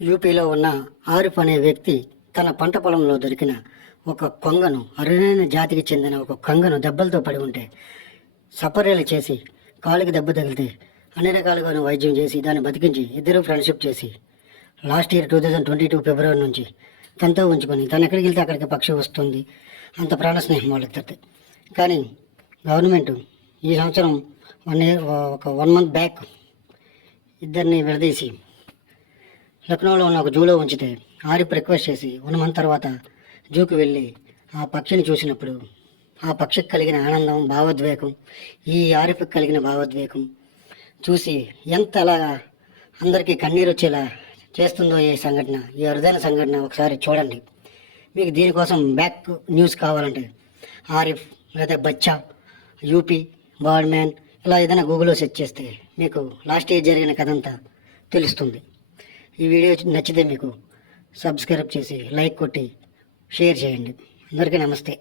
యూపీలో ఉన్న ఆరిఫ్ అనే వ్యక్తి తన పంట పొలంలో దొరికిన ఒక కొంగను, అరుదైన జాతికి చెందిన ఒక కొంగను దెబ్బలతో పడి ఉంటే సపర్యలు చేసి కాలుకి దెబ్బ తగిలితే అన్ని రకాలుగాను వైద్యం చేసి దాన్ని బతికించి ఇద్దరు ఫ్రెండ్షిప్ చేసి లాస్ట్ ఇయర్ 2022 ఫిబ్రవరి నుంచి తనతో ఉంచుకొని తను ఎక్కడికి వెళ్తే అక్కడికి పక్షి వస్తుంది. అంత ప్రాణ స్నేహం వాళ్ళిద్దరిది. కానీ గవర్నమెంట్ ఈ సంవత్సరం 1 మంత్ బ్యాక్ ఇద్దరిని విడదీసి లక్నోలో ఉన్న ఒక జూలో ఉంచితే ఆరిఫ్ రిక్వెస్ట్ చేసి 1 మంత్ తర్వాత జూకి వెళ్ళి ఆ పక్షిని చూసినప్పుడు ఆ పక్షికి కలిగిన ఆనందం, భావోద్వేగం, ఈ ఆరిఫ్కి కలిగిన భావోద్వేగం చూసి ఎంత అలాగా అందరికీ కన్నీరు వచ్చేలా చేస్తుందో ఈ సంఘటన, ఈ అరుదైన సంఘటన ఒకసారి చూడండి. మీకు దీనికోసం బ్యాక్ న్యూస్ కావాలంటే ఆరిఫ్ లేదా బచ్చా, యూపీ, బాడ్మ్యాన్ ఇలా ఏదైనా గూగుల్లో సెర్చ్ చేస్తే మీకు లాస్ట్ ఇయర్ జరిగిన కథ అంతా తెలుస్తుంది. ఈ వీడియో నచ్చితే మీకు సబ్స్క్రైబ్ చేసి లైక్ కొట్టి షేర్ చేయండి. అందరికీ నమస్తే.